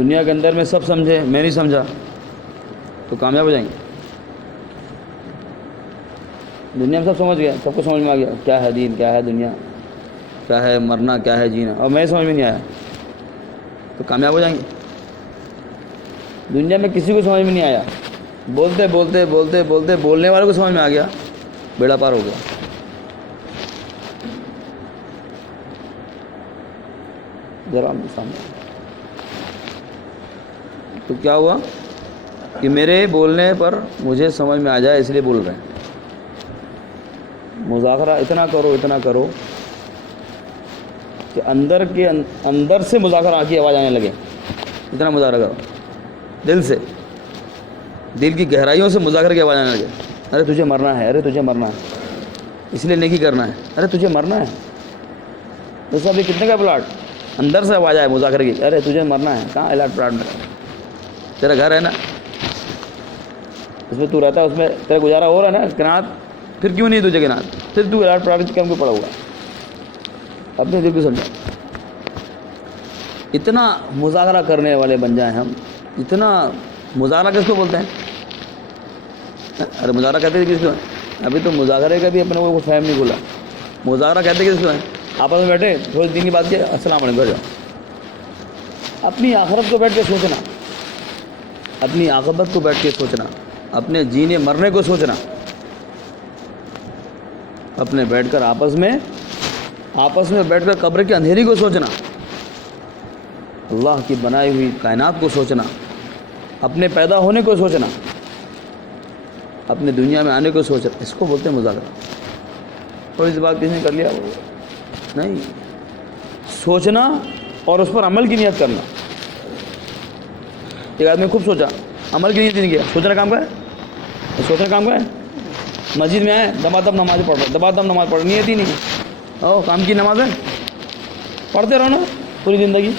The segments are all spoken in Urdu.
دنیا کے اندر میں سب سمجھے، میں نہیں سمجھا تو کامیاب ہو جائیں گے؟ دنیا میں سب سمجھ گیا، سب کو سمجھ میں آ گیا کیا ہے دین، کیا ہے دنیا، کیا ہے مرنا، کیا ہے جینا، اور میں سمجھ میں نہیں آیا تو کامیاب ہو جائیں گے؟ دنیا میں کسی کو سمجھ میں نہیں آیا، بولتے بولتے بولتے بولتے بولنے والوں کو سمجھ میں آ گیا، بیڑا پار ہو گیا۔ ذرا سامنے تو کیا ہوا کہ میرے بولنے پر مجھے سمجھ میں آ جائے اس لیے بول رہے ہیں۔ مذاکرہ اتنا کرو کہ اندر سے مذاکرہ کی آواز آنے لگے، اتنا مذاکرہ کرو، دل سے، دل کی گہرائیوں سے مذاکرہ کی آواز آنے لگے۔ ارے تجھے مرنا ہے، ارے تجھے مرنا ہے، اس لیے نیکی کرنا ہے، ارے تجھے مرنا ہے۔ جیسے ابھی کتنے کا پلاٹ، اندر سے آواز آئے مذاکرے کی، ارے تجھے مرنا ہے، کہاں الاٹ پلاٹ میں، تیرا گھر ہے نا، اس میں تو رہتا ہے، اس میں تیرا گزارا ہو رہا ہے نا، کنات، پھر کیوں نہیں تجھے کنات، پھر تو الاٹ پلاٹ کے کم کو پڑا ہوا، اپنے دل کو سمجھا۔ اتنا مذاکرہ کرنے والے بن جائیں ہم، اتنا مذاکرہ کس کو بولتے ہیں؟ ارے مذاکرہ کہتے ہیں کس کو؟ ابھی تو مذاکرے کا بھی اپنے کو فہم نہیں کھلا۔ مذاکرہ کہتے کس کو ہیں؟ آپس میں بیٹھے تھوڑی دن کی بات کیا، السلام علیکم، بیٹھ جاؤ۔ اپنی آخرت کو بیٹھ کے سوچنا، اپنی عاقبت کو بیٹھ کے سوچنا، اپنے جینے مرنے کو سوچنا، اپنے بیٹھ کر آپس میں بیٹھ کر قبر کے اندھیری کو سوچنا، اللہ کی بنائی ہوئی کائنات کو سوچنا، اپنے پیدا ہونے کو سوچنا، اپنے دنیا میں آنے کو سوچنا، اس کو بولتے ہیں مذاکرہ۔ تھوڑی سی بات کسی نے کر لیا نہیں، سوچنا اور اس پر عمل کی نیت کرنا۔ ایک آدمی خوب سوچا، عمل کی نیت نہیں کیا، سوچنا کام کا ہے، سوچنا کام کا ہے۔ مسجد میں آئے، دبا نماز پڑھ رہے، دبا نماز پڑھ رہے، نیت ہی نہیں، او کام کی نماز ہے، پڑھتے رہو نا پوری زندگی،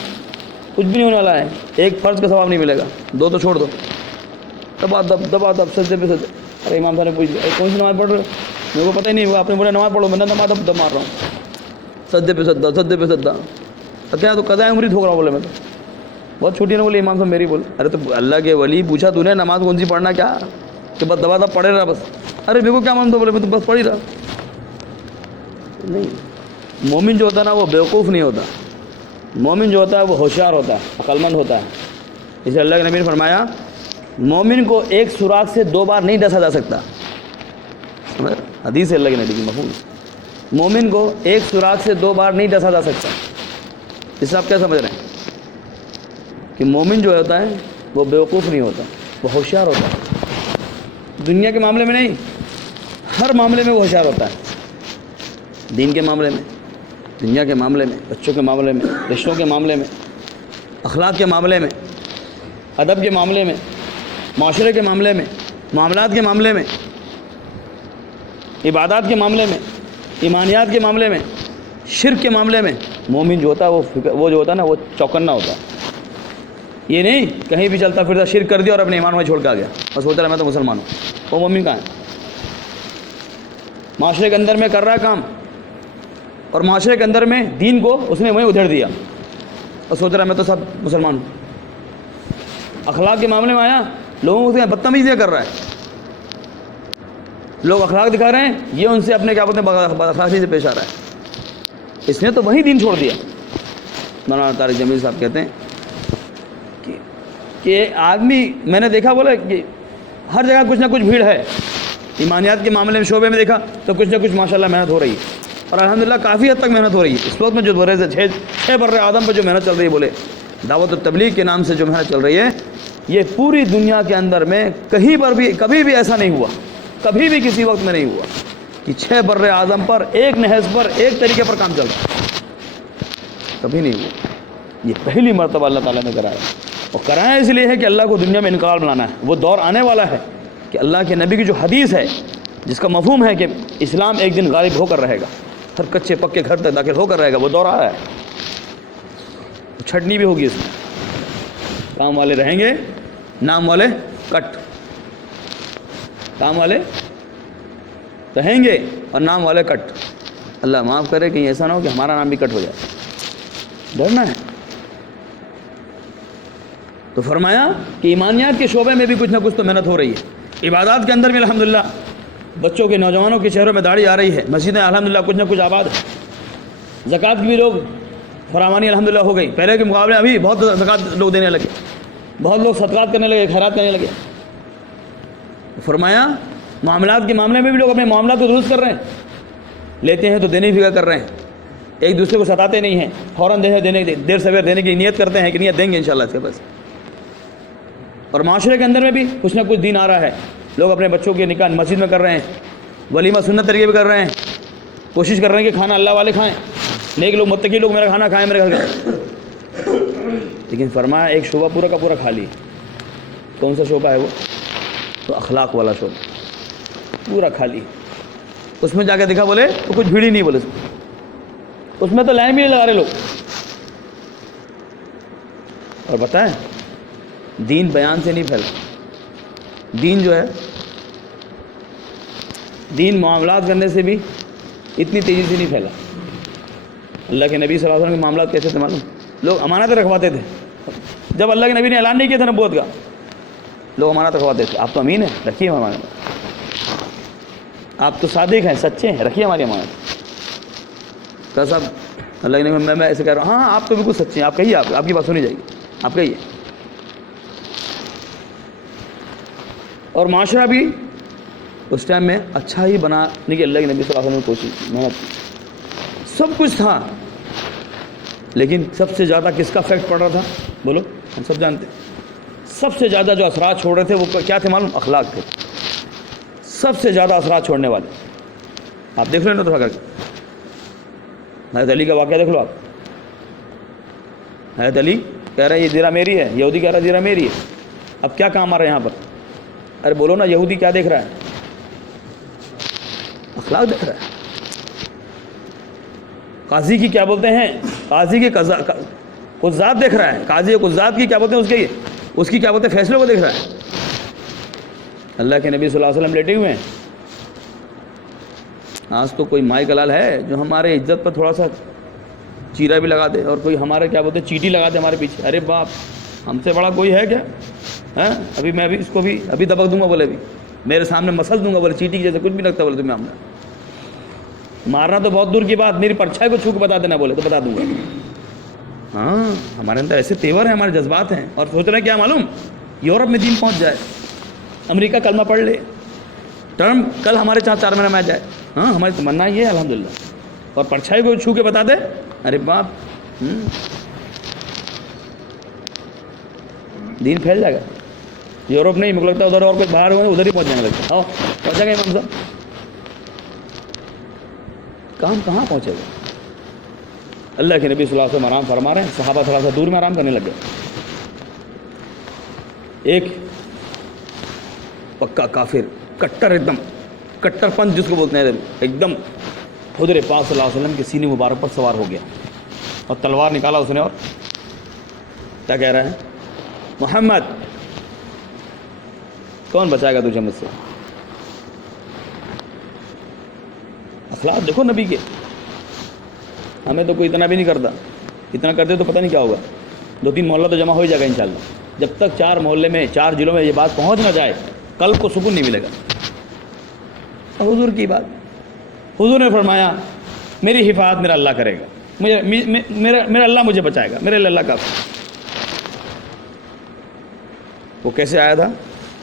کچھ بھی نہیں ہونے والا ہے، ایک فرض کا ثواب نہیں ملے گا، دو تو چھوڑ دو، دبا سجدے پہ سجدے۔ ارے امام صاحب نے پوچھ لیا کون سی نماز پڑھ رہے ہو؟ میرے کو پتہ ہی نہیں ہوا، آپ نے بولے نماز پڑھو، میں نے نماز دب مار رہا ہوں، سجدے پہ سجدہ، کیا تو قضاء عمری ٹھوک رہا ہوں، بولے میں تو بہت چھوٹی نے بولی امام صاحب میری بول۔ ارے تو اللہ کے ولی پوچھا تو نے نماز کون سی پڑھنا کیا کہ بس دبا پڑھے رہا بس؟ ارے میرے کو کیا مان دو، بولے میں تو بس پڑھ ہی رہا۔ نہیں، مومن جو ہوتا ہے نا وہ بیوقوف نہیں ہوتا، مومن جو ہوتا ہے وہ ہوشیار ہوتا ہے، عقل مند ہوتا ہے۔ اسے اللہ کے نبی نے فرمایا مومن کو ایک سوراخ سے دو بار نہیں ڈسا جا سکتا، حدیث ہے اللہ کے نبی کی مفہوم، مومن کو ایک سوراخ سے دو بار نہیں ڈسا جا سکتا۔ اس سے آپ کیا سمجھ رہے ہیں کہ مومن جو ہوتا ہے وہ بیوقوف نہیں ہوتا، وہ ہوشیار ہوتا ہے۔ دنیا کے معاملے میں نہیں، ہر معاملے میں وہ ہوشیار ہوتا ہے، دین کے معاملے میں، دنیا کے معاملے میں، بچوں کے معاملے میں، رشتوں کے معاملے میں، اخلاق کے معاملے میں، ادب کے معاملے میں، معاشرے کے معاملے میں، معاملات کے معاملے میں، عبادات کے معاملے میں، ایمانیات کے معاملے میں، شرک کے معاملے میں۔ مومن جو ہوتا ہے وہ جو ہوتا ہے نا وہ چوکنا ہوتا ہے، یہ نہیں کہیں بھی چلتا پھرتا شرک کر دیا اور اپنے ایمان میں چھوڑ کے آ گیا اور سوچ رہا میں تو مسلمان ہوں، وہ مومن کہاں ہے؟ معاشرے کے اندر میں کر رہا ہے کام اور معاشرے کے اندر میں دین کو اس نے وہیں ادھیڑ دیا اور سوچ رہا میں تو سب مسلمان ہوں۔ اخلاق کے معاملے میں آیا، لوگوں سے بدتمیزیاں کر رہا ہے، لوگ اخلاق دکھا رہے ہیں، یہ ان سے اپنے کیا بولتے ہیں اخلاقی سے پیش آ رہا ہے، اس نے تو وہی دین چھوڑ دیا۔ مولانا طارق جمیل صاحب کہتے ہیں کہ آدمی، میں نے دیکھا بولے کہ ہر جگہ کچھ نہ کچھ بھیڑ ہے، ایمانیات کے معاملے میں شعبے میں دیکھا تو کچھ نہ کچھ ماشاءاللہ محنت ہو رہی ہے، اور الحمدللہ کافی حد تک محنت ہو رہی ہے۔ اس وقت میں جو برے سے چھ بر اعظم پہ جو محنت چل رہی ہے، بولے دعوت التبلیغ کے نام سے جو محنت چل رہی ہے، یہ پوری دنیا کے اندر میں کہیں پر بھی کبھی بھی ایسا نہیں ہوا، کبھی بھی کسی وقت میں نہیں ہوا کہ 6 بر اعظم پر ایک نہج پر ایک طریقے پر کام چل رہا ہے، کبھی نہیں ہوا۔ یہ پہلی مرتبہ اللہ تعالیٰ نے کرایا، اور کرایا اس لیے ہے کہ اللہ کو دنیا میں انقلاب لانا ہے۔ وہ دور آنے والا ہے کہ اللہ کے نبی کی جو حدیث ہے، جس کا مفہوم ہے کہ اسلام ایک دن غالب ہو کر رہے گا، ہر کچے پکے گھر تک داخل ہو کر رہے گا، وہ دور آ رہا ہے، چھٹنی بھی ہوگی اس میں، کام والے رہیں گے، نام والے کٹ، کام والے رہیں گے اور نام والے کٹ۔ اللہ معاف کرے کہ ایسا نہ ہو کہ ہمارا نام بھی کٹ ہو جائے، ڈرنا ہے۔ تو فرمایا کہ ایمانیات کے شعبے میں بھی کچھ نہ کچھ تو محنت ہو رہی ہے. عبادات کے اندر بھی الحمدللہ بچوں کے نوجوانوں کے چہروں میں داڑھی آ رہی ہے. مسجدیں الحمدللہ کچھ نہ کچھ آباد ہے. زکوٰۃ کی بھی لوگ فراوانی الحمدللہ ہو گئی. پہلے کے مقابلے ابھی بہت زکوٰۃ لوگ دینے لگے, بہت لوگ صدقات کرنے لگے, خیرات کرنے لگے. فرمایا معاملات کے معاملے میں بھی لوگ اپنے معاملات کو درست کر رہے ہیں. لیتے ہیں تو دینے کی فکر کر رہے ہیں, ایک دوسرے کو ستاتے نہیں ہیں, فوراً دینے دیر سویر دینے کی نیت کرتے ہیں کہ نیت دیں گے انشاءاللہ اس کے پاس. اور معاشرے کے اندر میں بھی کچھ نہ کچھ دین آ رہا ہے. لوگ اپنے بچوں کے نکاح مسجد میں کر رہے ہیں, ولیمہ سنت طریقے بھی کر رہے ہیں, کوشش کر رہے ہیں کہ کھانا اللہ والے کھائیں, نیک لوگ متقی لوگ میرا کھانا کھائیں میرے گھر کا. لیکن فرمایا ایک شعبہ پورا کا پورا خالی. کون سا شعبہ ہے وہ؟ تو اخلاق والا شعبہ پورا خالی. اس میں جا کے دیکھا بولے تو کچھ بھیڑ ہی نہیں, بولے اس میں تو لائن بھی نہیں لگا رہے لوگ. اور بتائیں دین بیان سے نہیں پھیلتا. دین جو ہے, دین معاملات کرنے سے بھی اتنی تیزی سے نہیں پھیلا. اللہ کے نبی صلی اللہ علیہ وسلم کے معاملات کیسے تھے معلوم؟ لوگ امانتیں رکھواتے تھے. جب اللہ کے نبی نے اعلان نہیں کیا تھا نبوت کا, لوگ امانت رکھواتے تھے. آپ تو امین ہیں, رکھیے ہمارے, آپ تو صادق ہیں, سچے ہیں, رکھیے ہماری امانت. کہ صاحب اللہ کے نبی میں ایسے کہہ رہا ہوں, ہاں آپ تو بالکل سچے ہیں, آپ کہیے, آپ کی بات سنی جائے گی, آپ کہیے. اور معاشرہ بھی اس ٹائم میں اچھا ہی بنانے کی اللہ کے نبی صلی اللہ علیہ وسلم نے کوشش کی, محنت کی. سب کچھ تھا, لیکن سب سے زیادہ کس کا افیکٹ پڑ رہا تھا بولو؟ ہم سب جانتے ہیں. سب سے زیادہ جو اثرات چھوڑ رہے تھے وہ کیا تھے معلوم؟ اخلاق تھے. سب سے زیادہ اثرات چھوڑنے والے. آپ دیکھ لیں نا تو کر کے حضرت علی کا واقعہ دیکھ لو. آپ حضرت علی کہہ رہے ہیں یہ زیرہ میری ہے, یہودی کہہ رہا ہے زیرہ میری ہے. اب کیا کام آ رہا ہے یہاں پر؟ ارے بولو نا, یہودی کیا دیکھ رہا ہے؟ اخلاق دیکھ رہا ہے. قاضی کی کیا بولتے ہیں, قاضی کی قضات دیکھ رہا ہے. قاضی قضات کی کیا بولتے ہیں, اس کی کیا بولتے ہیں, فیصلوں کو دیکھ رہا ہے. اللہ کے نبی صلی اللہ علیہ وسلم لیٹے ہوئے ہیں. آج تو کوئی مائی کلال ہے جو ہمارے عزت پر تھوڑا سا چیرا بھی لگا دے, اور کوئی ہمارے کیا بولتے ہیں چیٹی لگا دے ہمارے پیچھے. ارے باپ, ہم سے بڑا کوئی ہے کیا؟ ابھی میں بھی اس کو بھی ابھی دبک دوں گا, بولے بھی میرے سامنے مسل دوں گا, بولے چیٹی جیسے کچھ بھی لگتا, بولے تمہیں ہمیں مارنا تو بہت دور کی بات, میری پرچھائی کو چھو کے بتا دینا بولے تو بتا دوں گا. ہاں, ہمارے اندر ایسے تیور ہیں, ہمارے جذبات ہیں, اور سوچ رہے ہیں کیا معلوم یورپ میں دین پہنچ جائے, امریکہ کلمہ پڑھ لے, ٹرمپ کل ہمارے 4 مہینے میں آ جائے. ہاں, ہماری تمنا یہ ہے الحمدللہ. اور پرچھائی کو چھو کے بتا دے, ارے باپ, دین پھیل جائے گا. یورپ نہیں, مجھے لگتا ہے ادھر اور کوئی باہر ہوئے ادھر ہی پہنچ جانے لگتا. آؤ پہنچا گئے امام صاحب, کام کہاں پہنچے گا؟ اللہ کے نبی صلی اللہ علیہ وسلم آرام فرما رہے ہیں, صحابہ تھوڑا سا دور میں آرام کرنے لگے. ایک پکا کافر, کٹر, ایک دم کٹر پنچ جس کو بولتے ہیں, ایک دم حضور پاک صلی اللہ علیہ وسلم کے سینے مبارک پر سوار ہو گیا, اور تلوار نکالا اس نے, اور کیا کہہ رہا ہے, محمد کون بچائے گا تجھے مجھ سے؟ اخلاق دیکھو نبی کے. ہمیں تو کوئی اتنا بھی نہیں کرتا, اتنا کرتے تو پتہ نہیں کیا ہوگا. 2-3 محلہ تو جمع ہو ہی جائے گا انشاءاللہ. جب تک 4 محلے میں 4 ضلعوں میں یہ بات پہنچ نہ جائے, کل کو سکون نہیں ملے گا. حضور کی بات, حضور نے فرمایا میری حفاظت میرا اللہ کرے گا, میرا اللہ مجھے بچائے گا, میرے اللہ کا. وہ کیسے آیا تھا؟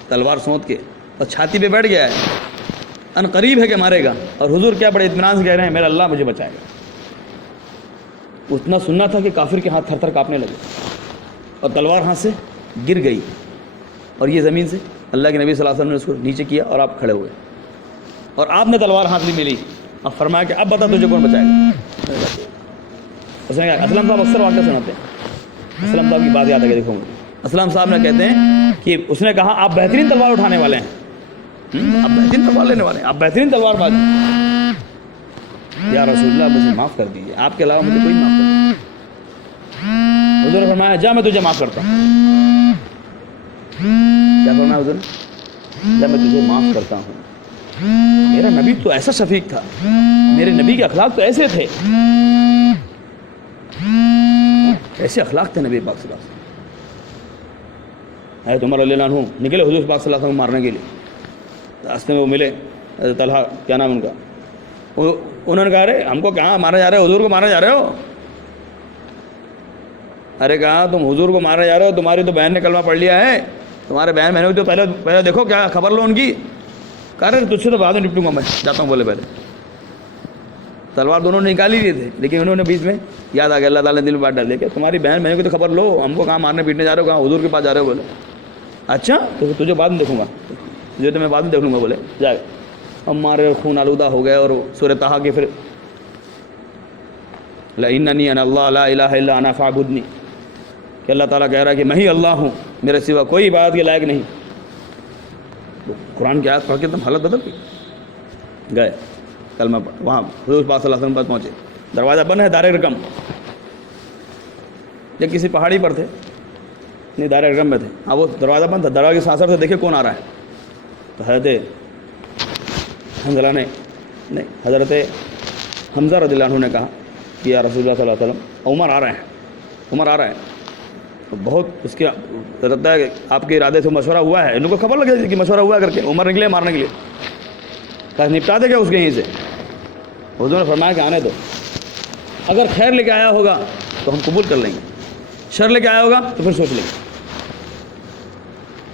تلوار سونت کے, اور چھاتی پہ بیٹھ گیا ہے, ان قریب ہے کہ مارے گا, اور حضور کیا بڑے اطمینان سے کہہ رہے ہیں میرا اللہ مجھے بچائے گا. اتنا سننا تھا کہ کافر کے ہاتھ تھر تھر کانپنے لگے, اور تلوار ہاتھ سے گر گئی, اور یہ زمین سے اللہ کے نبی صلی اللہ علیہ وسلم نے اس کو نیچے کیا, اور آپ کھڑے ہوئے, اور آپ نے تلوار ہاتھ میں ملی, اور فرمایا کہ اب بتا تجھے کون بچائے گا. اس نے کہا, اسلم صاحب اکثر واقعہ سناتے ہیں, اسلم صاحب کی بات یاد ہے کہ دیکھو مجھے, اسلم صاحب نے کہتے ہیں کہ اس نے کہا آپ بہترین تلوار اٹھانے والے ہیں, آپ بہترین تلوار لینے والے ہیں, آپ بہترین تلوار باز ہیں. یا رسول اللہ مجھے معاف کر دیجیے, آپ کے علاوہ مجھے کوئی معاف کر دیجیے. حضور نے فرمایا جا میں تجھے معاف کرتا ہوں. کیا فرمایا حضور نے؟ جا میں تجھے معاف کرتا ہوں. میرا نبی تو ایسا شفیق تھا, میرے نبی کے اخلاق تو ایسے تھے, ایسے اخلاق تھے نبی پاک صلی اللہ علیہ وسلم. حضرت عمر رضی اللہ عنہ نکلے حضور پاک صلی اللہ علیہ وسلم مارنے کے لیے. راستے میں وہ ملے حضرت طلحہ, کیا نام ان کا, انہوں نے کہا ارے ہم کو کہاں مارا جا رہے ہو, حضور کو مارا جا رہے ہو. ارے کہا تم حضور کو مارا جا رہے ہو, تمہاری تو بہن نے کلمہ پڑھ لیا ہے, تمہارے بہن بہنوں تو پہلے دیکھو کیا خبر لو ان کی. کہا رہے تجھ سے تو بعد میں نپٹوں گا, میں جاتا ہوں بولے پہلے. تلوار دونوں نے نکال ہی لیے تھے, لیکن انہوں نے بیچ میں یاد آ گیا, اللہ تعالیٰ نے دل میں بات ڈال دیا کہ تمہاری بہن بہنوں کی تو خبر لو, ہم کو کہاں مارنے پیٹنے جا رہے ہو, کہاں حضور کے پاس جا رہے ہو. بولے اچھا تو تجھے بعد میں دیکھوں گا, تجھے تو میں بعد میں دیکھ لوں گا. بولے جائے. ہم مارے خون آلودہ ہو گئے, اور سورہ طٰہٰ کے پھر لَإِنَّنِي أَنَا اللَّهُ لَا إِلَٰهَ إِلَّا أَنَا فَاعْبُدْنِي, کہ اللہ تعالیٰ کہہ رہا ہے کہ میں ہی اللہ ہوں, میرے سوا کوئی عبادت کے لائق نہیں. قرآن کی آیت پڑھ کے تم حالت بدل گئی. گئے کلمہ پڑھ, وہاں حضور پاک صلی اللہ علیہ وسلم پاس پہنچے. دروازہ بند ہے, دار رقم, یہ کسی پہاڑی پر تھے, نہیں دار رقم میں تھے. ہاں وہ دروازہ بند تھا, دروازے کے سانسر سے دیکھے کون آ رہا ہے. تو حضرت حمزہ رضی اللہ عنہ نے کہا کہ یا رسول اللہ صلی اللہ علیہ وسلم عمر آ رہے ہیں, عمر آ رہے ہیں. تو بہت اس کے رہتا ہے کہ آپ کے ارادے سے مشورہ ہوا ہے, ان کو خبر لگے کہ مشورہ ہوا کر کے عمر نکلے مارنے کے لیے. کہا نپٹا دے کیا اس کے یہیں سے. حضور نے فرمایا کہ آنے دو, اگر خیر لے کے آیا ہوگا تو ہم قبول کر لیں گے, شر لے کے آیا ہوگا تو پھر سوچ لیں گے.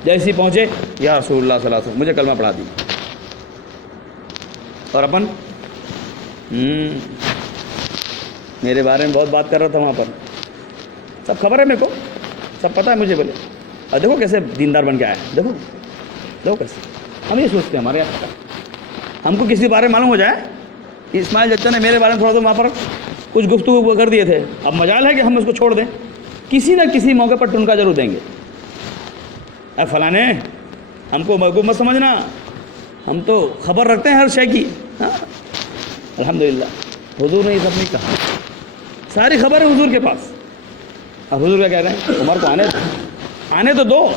جیسے ہی پہنچے یا رسول اللہ صلی اللہ علیہ وسلم مجھے کلمہ پڑھا دی. اور اپن میرے بارے میں بہت بات کر رہا تھا وہاں پر, سب خبر ہے میرے کو, سب پتہ ہے مجھے. بولے اور دیکھو کیسے دیندار بن کے آیا ہے, دیکھو کیسے. ہم یہ سوچتے ہیں ہمارے یہاں ہم کو کسی بارے میں معلوم ہو جائے کہ اسماعیل چچا نے میرے بارے میں تھوڑا تو وہاں پر کچھ گفتگو کر دیے تھے, اب مجال ہے کہ ہم اس کو چھوڑ دیں, کسی نہ کسی موقع پر ٹنکا ضرور دیں گے. اے فلانے ہم کو محبوب مت سمجھنا, ہم تو خبر رکھتے ہیں ہر شے کی. ہاں الحمدللہ حضور نے یہ سب نہیں کہا, ساری خبر ہے حضور کے پاس. اب حضور کیا کہہ رہے ہیں, عمر کو آنے تو دو.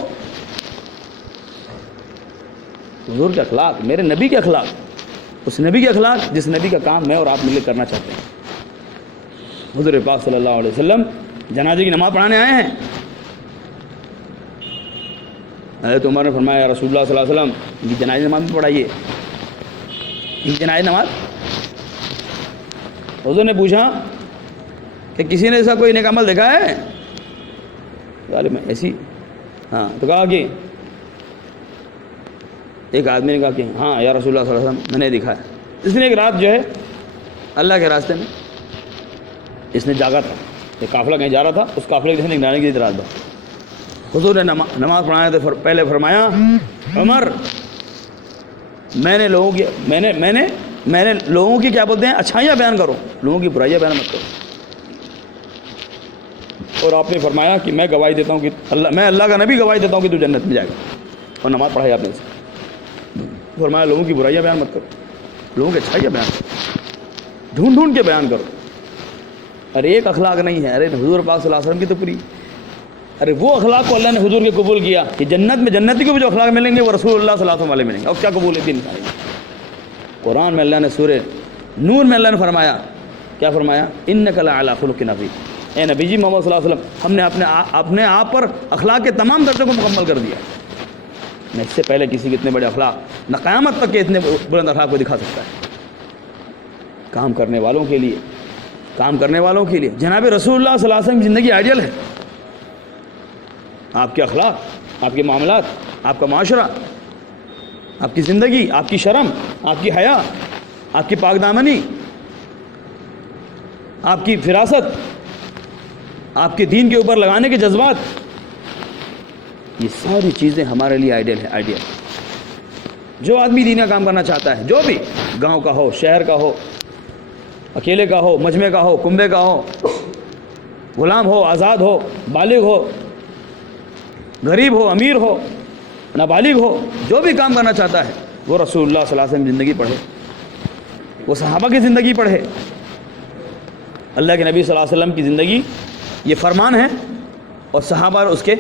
حضور کے اخلاق, میرے نبی کے اخلاق, اس نبی کے اخلاق جس نبی کا کام میں اور آپ مل کے کرنا چاہتے ہیں. حضور پاک صلی اللہ علیہ وسلم جنازے کی نماز پڑھانے آئے ہیں. حضرت عمر نے فرمایا یا رسول اللہ صلی اللہ علیہ وسلم ان کی جنازی نماز میں پڑھائیے, ان کی جنازی نماز. حضور نے پوچھا کہ کسی نے ایسا کوئی نیک عمل دیکھا ہے, غالب میں ایسی. ہاں تو کہا کہ ایک آدمی نے کہا کہ ہاں یا رسول اللہ صلی اللہ علیہ وسلم میں نے دیکھا ہے. اس نے ایک رات جو ہے اللہ کے راستے میں اس نے جاگا تھا, ایک قافلہ کہیں جا رہا تھا, اس قافلے کے ایک نانے کی رات تھا. حضور نے نماز پڑھانے سے پہلے فرمایا عمر میں نے لوگوں کی کیا بولتے ہیں اچھائیاں بیان کرو, لوگوں کی برائیاں بیان مت کرو. اور آپ نے فرمایا کہ میں گواہی دیتا ہوں کہ میں اللہ کا نبی گواہی دیتا ہوں کہ تو جنت میں جائے گا. اور نماز پڑھائی آپ نے سے فرمایا لوگوں کی برائیاں بیان مت کرو, لوگوں کی اچھائیاں بیان کرو, ڈھونڈ کے بیان کرو. ارے ایک اخلاق نہیں ہے, ارے حضور پاک صلی اللہ علیہ وسلم کی تو پوری, ارے وہ اخلاق کو اللہ نے حضور کے قبول کیا کہ جنت میں جنتی کو بھی جو اخلاق ملیں گے وہ رسول اللہ صلی اللہ علیہ وسلم والے ملیں گے. اور کیا قبول ہے دین کا. قرآن میں اللہ نے سورہ نور میں اللہ نے فرمایا, کیا فرمایا, انک لعلی خلق عظیم. اے نبی جی محمد صلی اللہ علیہ وسلم ہم نے اپنے آپ پر اخلاق کے تمام درجوں کو مکمل کر دیا. میں اس سے پہلے کسی کے اتنے بڑے اخلاق نہ قیامت تک کے اتنے بلند اخلاق کو دکھا سکتا ہے. کام کرنے والوں کے لیے جناب رسول اللہ صلی اللہ علیہ وسلم کی زندگی آئیڈیل ہے. آپ کے اخلاق, آپ کے معاملات, آپ کا معاشرہ, آپ کی زندگی, آپ کی شرم, آپ کی حیا, آپ کی پاک دامنی, آپ کی فراست, آپ کے دین کے اوپر لگانے کے جذبات, یہ ساری چیزیں ہمارے لیے آئیڈیل ہے. آئیڈیل جو آدمی دین کا کام کرنا چاہتا ہے, جو بھی گاؤں کا ہو, شہر کا ہو, اکیلے کا ہو, مجمع کا ہو, کنبے کا ہو, غلام ہو, آزاد ہو, بالغ ہو, غریب ہو, امیر ہو, نابالغ ہو, جو بھی کام کرنا چاہتا ہے وہ رسول اللہ صلی اللہ علیہ وسلم کی زندگی پڑھے, وہ صحابہ کی زندگی پڑھے. اللہ کے نبی صلی اللہ علیہ وسلم کی زندگی یہ فرمان ہے, اور صحابہ اس کے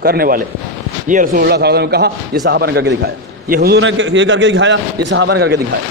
کرنے والے. یہ رسول اللہ صلی اللہ علیہ وسلم نے کہا, یہ صحابہ نے کر کے دکھایا. یہ حضور نے یہ کر کے دکھایا, یہ صحابہ نے کر کے دکھایا.